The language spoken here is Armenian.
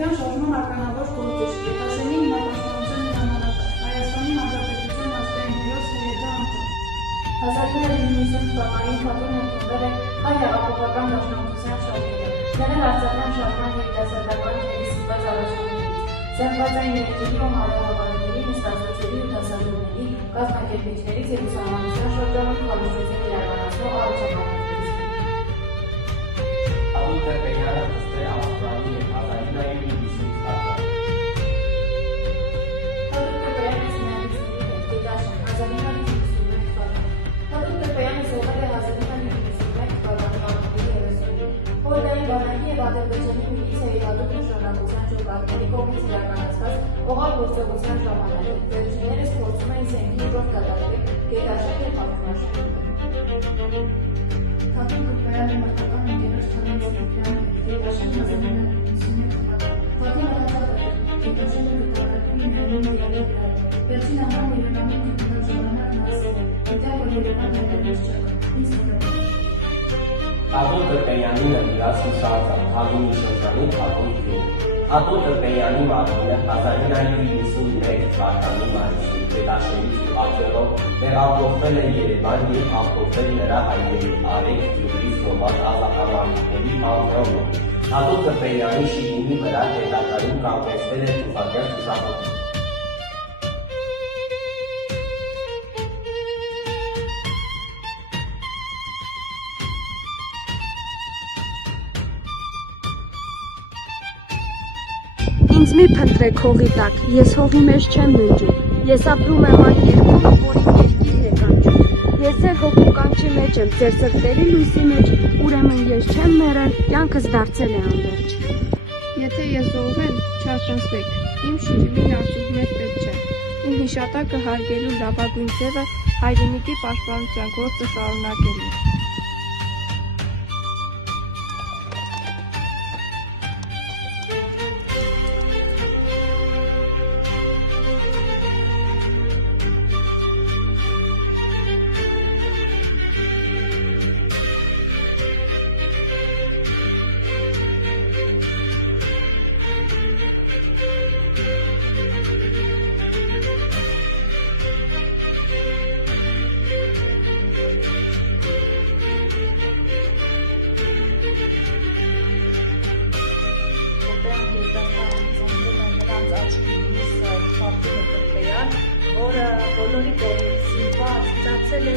Հանրապետության շարժման ականավոր գործիչ, Գետաշենի հիմնապաշտպանության հրամանատար, Հայաստանի Հանրապետության ազգային հերոս Սերեջան անդամ։ 1990 թվականին Թատրոնն ընդունվել է հայ հեղափոխական դաշնակցության շարժումը, եղել արցախյան շարժման երիտասարդական թևի սրբած առաջնորդներից, զենքվածային ներքերի ու հանրահավաքների, նստածոցերի ու դասադուլների, կազմակերպիչներից և ուսանողության շրջանում քարոզչություն իրականացնող առաջնորդներից։ Ալութ Տերպեյանը ծծել Ավստրալիայի և 1990 թվականին։ Ալութ Տերպեյանը սենյակիցների հետ, Գետաշեն, 1991 թվականին։ Ալութ Տերպեյանը զոհվել է 1991 թվականի ապրիլի 30-ին։ Խորհրդային բանակի և Ադրբեջանի միլիցիայի հատուկ նշանակության ջոկատների կողմից իրականացված օղակ գործողության ժամանակ վերջիններս փորձում էին զենքի ուժով կատարել Գետաշեն և Ալթնաշենը։ Թատրոն Տերպեյանի մարտական ընկերոջ Թանոց Սիպրյանի հետ, Գետաշեն 1991 թվականին։ Թատրոնը հաճախ է Գետաշենը նկարագրում միանում իրարի վրա։ Վերջին անգամ Երևանում գտնվող ժամանակ նա ասել է. «Գիտեմ, որ Երևանն այլևս չէ, ինձ մոտ է»։ Ալութ Տերպեյանի նվիրված հուշարձան Թագուհի շրջանի Թագուհի գյուղ։ Ալութ Տերպեյանի մարմինը 1991 թվականի մայիսին Գետաշենից ուղղակելով տեղափոխվել է Երևան և ամփոփվել նրա հայրերի Արեգ գյուղի զոհված ազատամարտիկների պանթեոնում։ Ալութ Տերպեյանի շիրիմի վրա հետագայում կանգնեցվել է թուխակյան հուշահոտ։ Ինձ մի փնտրեք հողի տակ, ես հողի մեջ չեմ ննջում, ես ապրում եմ այն երկրում, որին երկիրն է կանչում, ես ձեր հոգու կանչի մեջ եմ, ձեր սրտերի լույսի մեջ, ուրեմն ես չեմ մեռել, կյանքս դարձել է անվերջ։ Եթե ես զոհվեմ, չարժանացվեք, իմ շիրիմին արժույթներ պետք չէ, իմ հիշատակը հարգելու լավագույն ձևը հայրենիքի պաշտպանության գործը շարունակելն է։ Որը բոլորի կողմից սիրված, ծածել է